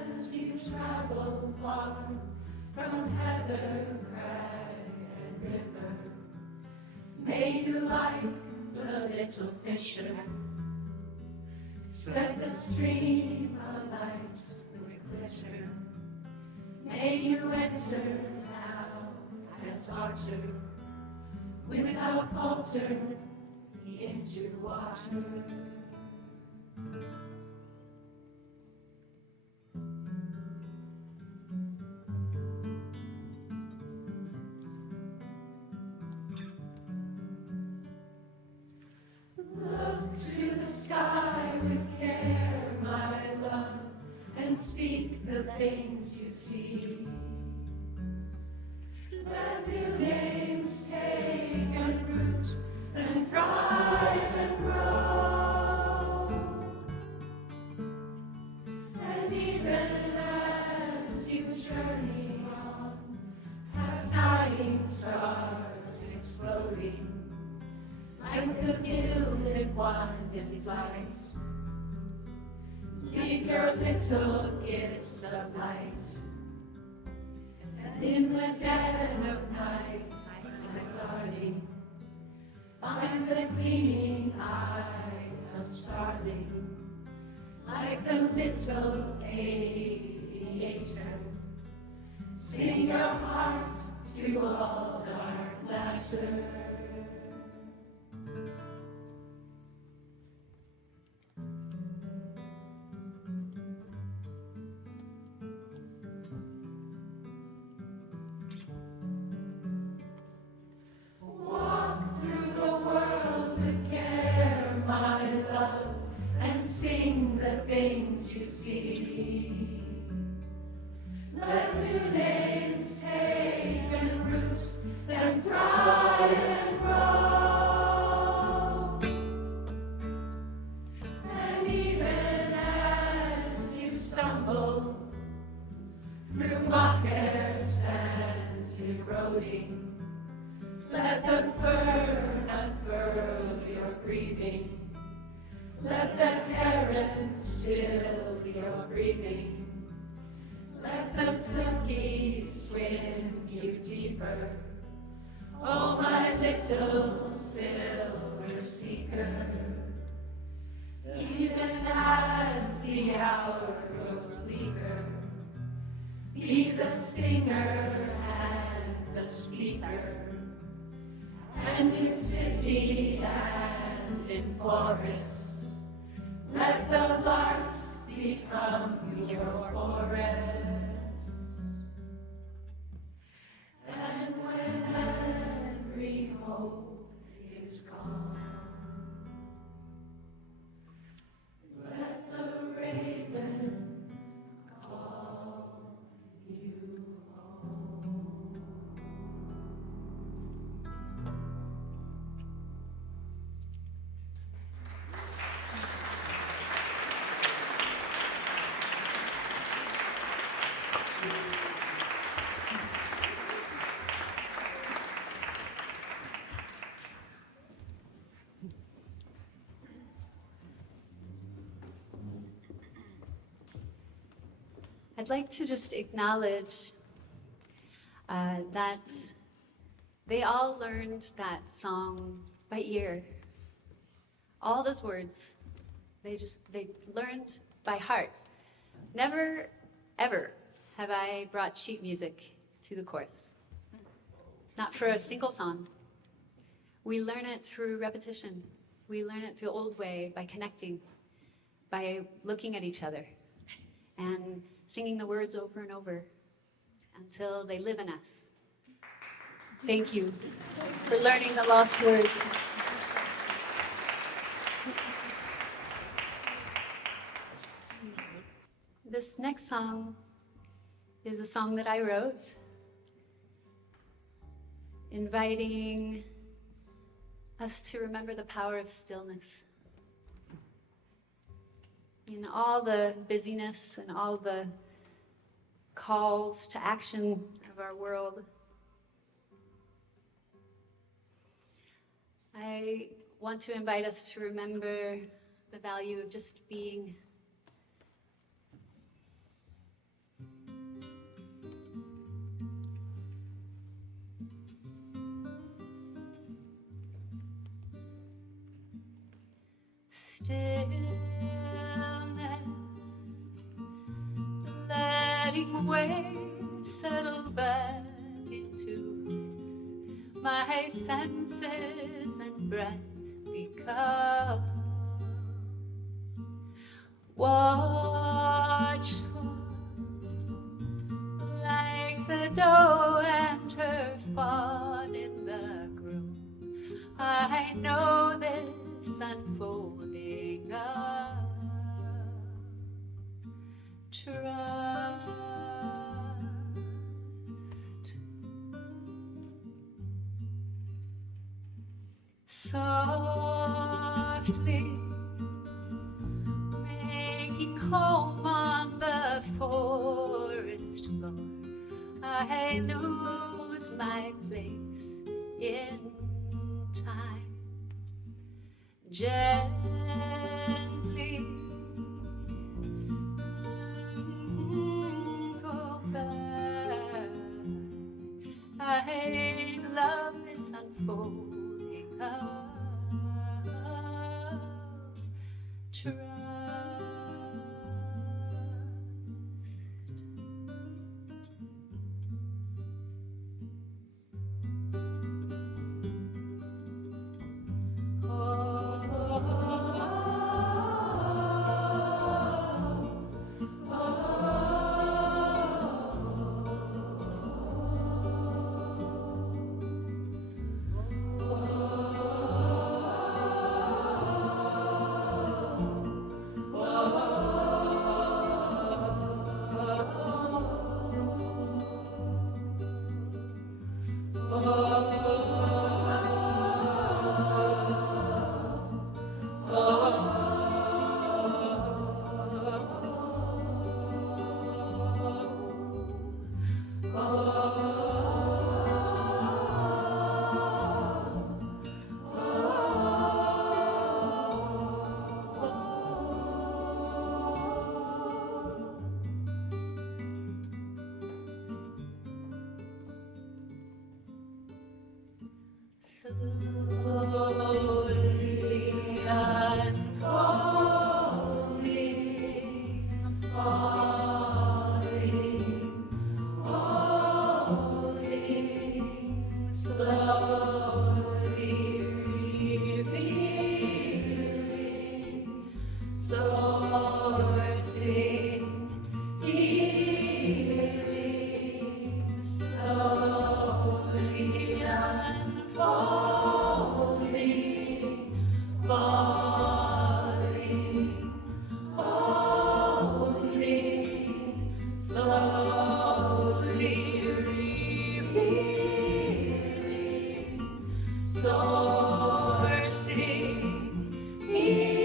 as you travel far from heather, crag, and river, may you, like the little fisher, set the stream alight with glitter. May you enter now as otter, without falter, into water. Look to the sky with care, my love, and speak the things you see. Let new names take and root and thrive and grow. And even as you journey on, past dying stars exploding, like the gilded ones in flight, leave your little gifts of light. And in the dead of night, my darling, find the gleaming eyes of starling, like the little aviator. Sing your heart to all dark matter. Walk through the world with care, my love, and sing the things you see. Let new names take and root and thrive and grow. And even as you stumble through mock-air sands eroding, let the fern unfurl your grieving. Let the heron still your breathing. Let the silky swim you deeper. Oh, my little silver seeker. Even as the hour grows bleaker, be the singer and the speaker. And in city and in forest, let the larks become your chorus. And when every hope is gone, let the raven call you home. I'd like to just acknowledge that they all learned that song by ear. All those words, they learned by heart. Never, ever have I brought sheet music to the chorus. Not for a single song. We learn it through repetition. We learn it the old way by connecting, by looking at each other and singing the words over and over until they live in us. Thank you for learning the lost words. This next song is a song that I wrote, inviting us to remember the power of stillness. In all the busyness and all the calls to action of our world, I want to invite us to remember the value of just being. Stillness, letting waves settle back into this. My senses and breath become watchful, like the doe and her fawn in the grove. I know this unfolding of trust. Softly making home on the forest floor, I lose my place in time. Gently go back. I love this unfolding of trust. Slowly unfolding, falling, falling, slowly revealing, sourcing, healing, slowly unfolding, falling, holding, slowly revealing, sourcing, healing.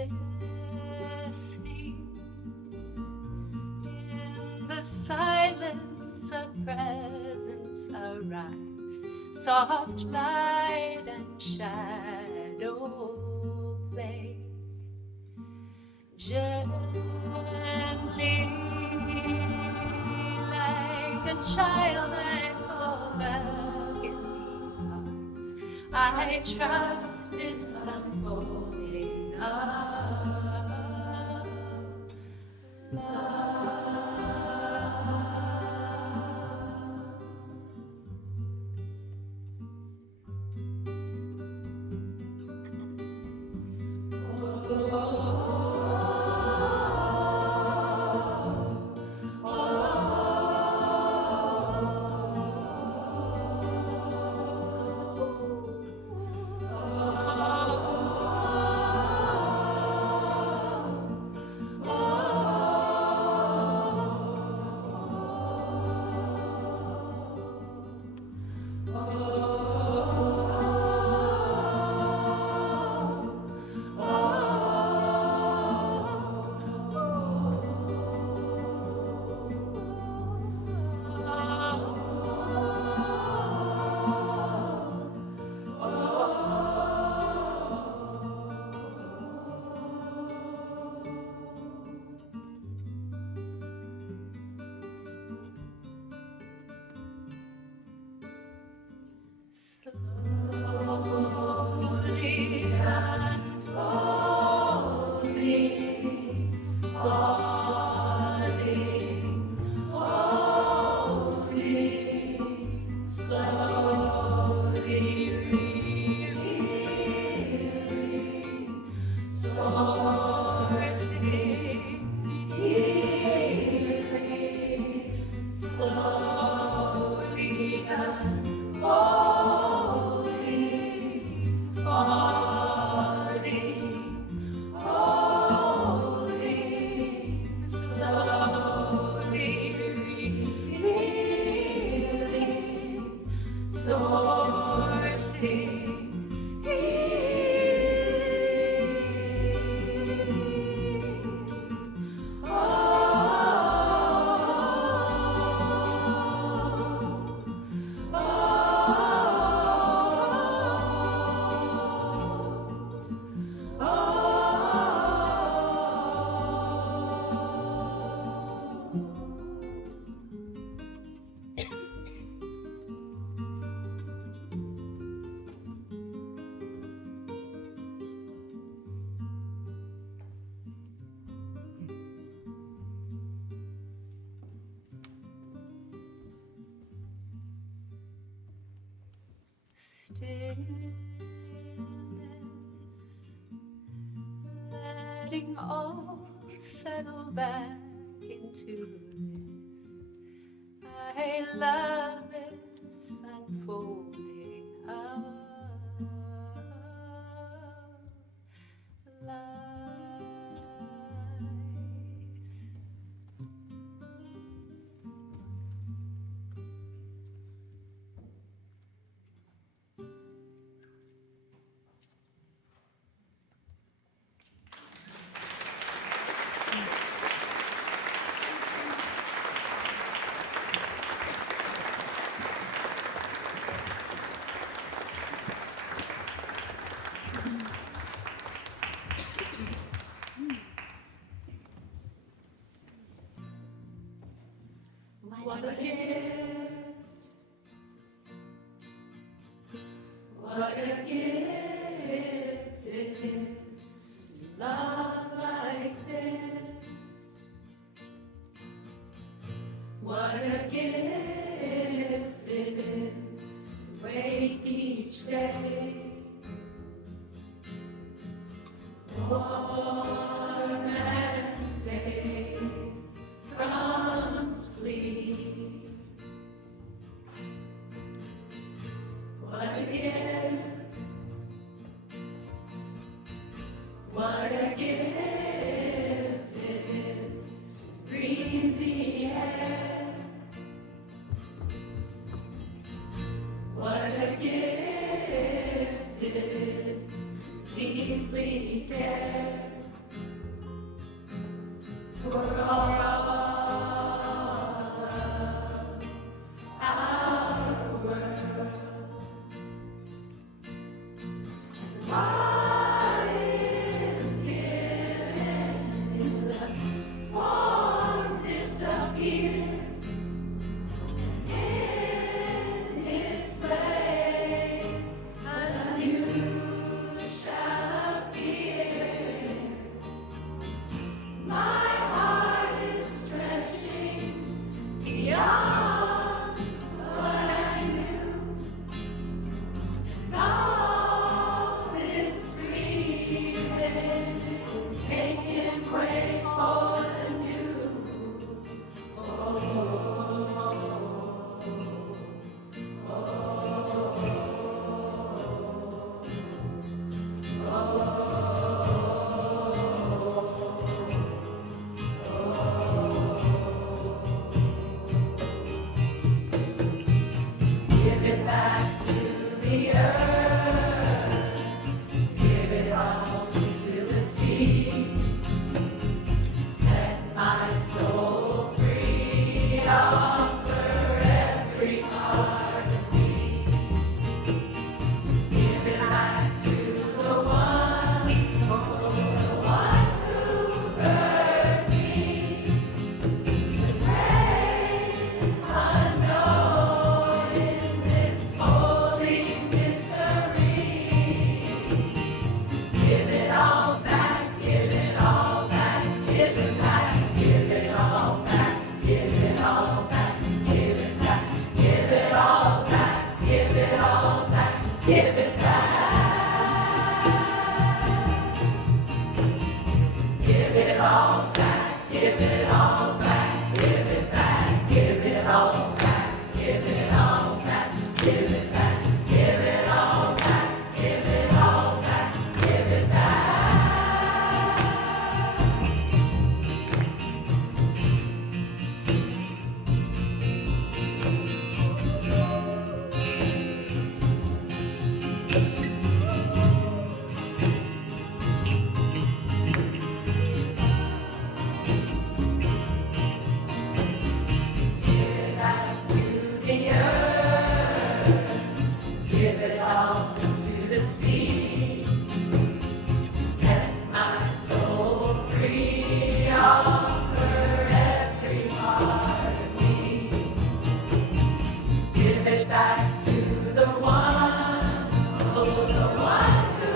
In the silence, a presence arise, soft light and shadow play. Gently, like a child, I fall back in these arms. I trust this unfolding of love. Letting all settle back into this. I love this unfolding of life. What a gift, what a gift it is to love like this. What a gift it is to wake each day warm and safe from sleep. What a gift, what a gift it is to breathe the air. What a gift it is to deeply care. me. Set my soul free, offer every part of me. Give it back to the one, oh, the one who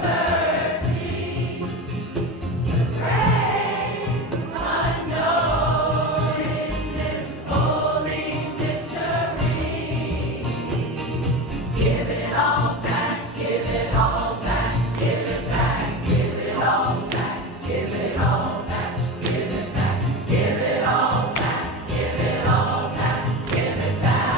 birthed me. The great unknown in this holy mystery. Give it all back, give it all back, give it back, give it all back, give it all back, give it back, give it all back, give it all back, give it back.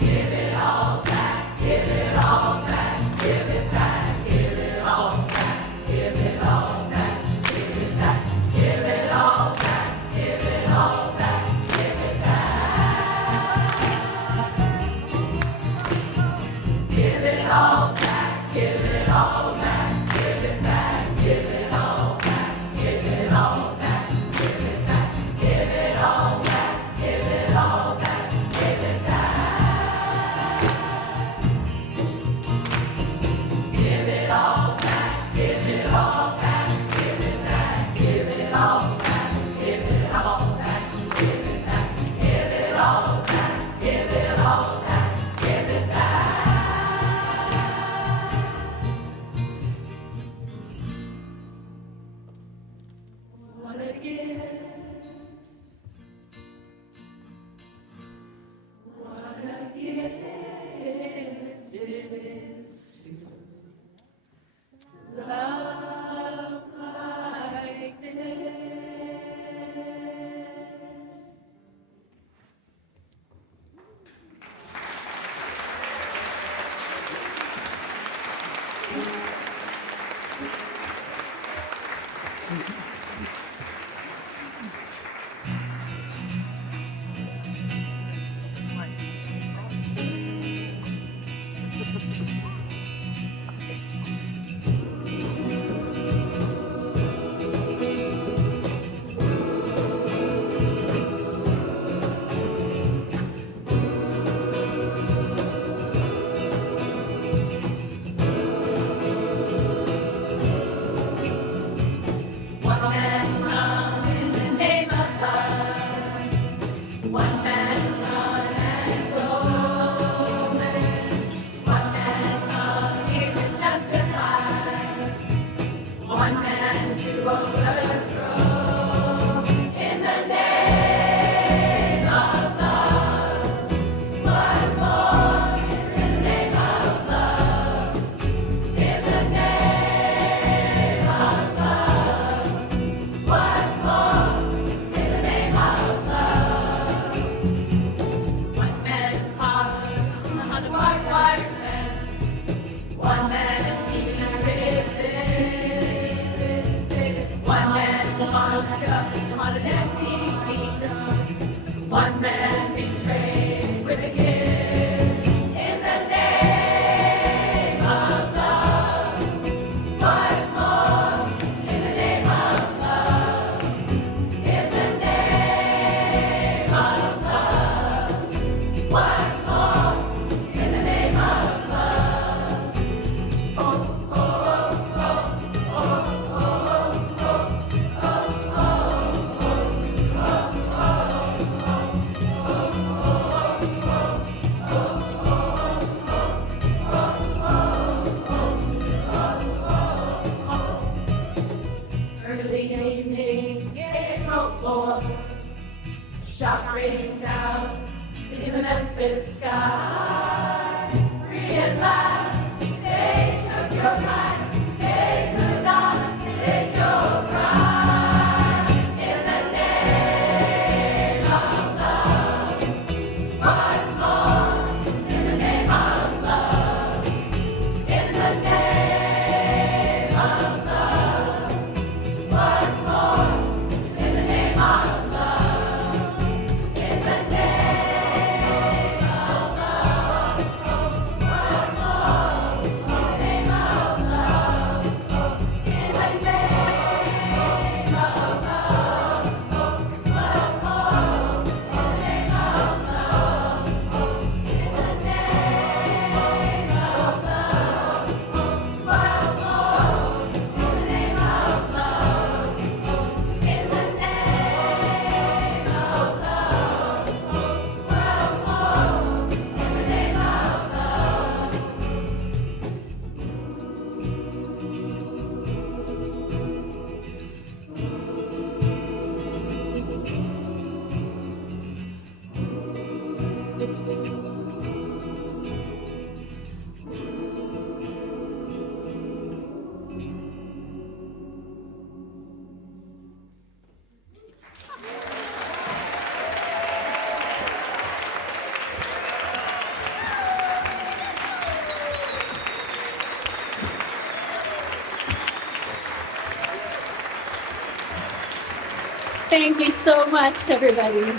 Give it all back, give it all back, give it back, give it all back, give it all back, give it back, give it all back, give it all back, give it back. Give it all back, give it all back, give it back, give it all back, give it all back, give it back, give it all back, give it all back, give it back. Give it all back, give it all back, give it back, give it all back, give it all back, give it back, give it all back, give it all back, give it back. Thank you so much, everybody.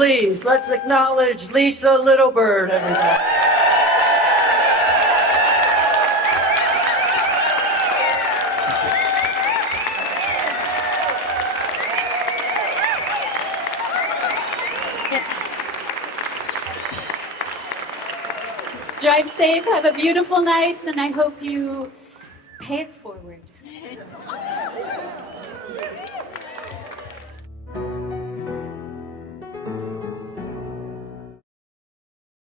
Please, let's acknowledge Lisa Littlebird, everybody. Drive safe, have a beautiful night, and I hope you pay it forward.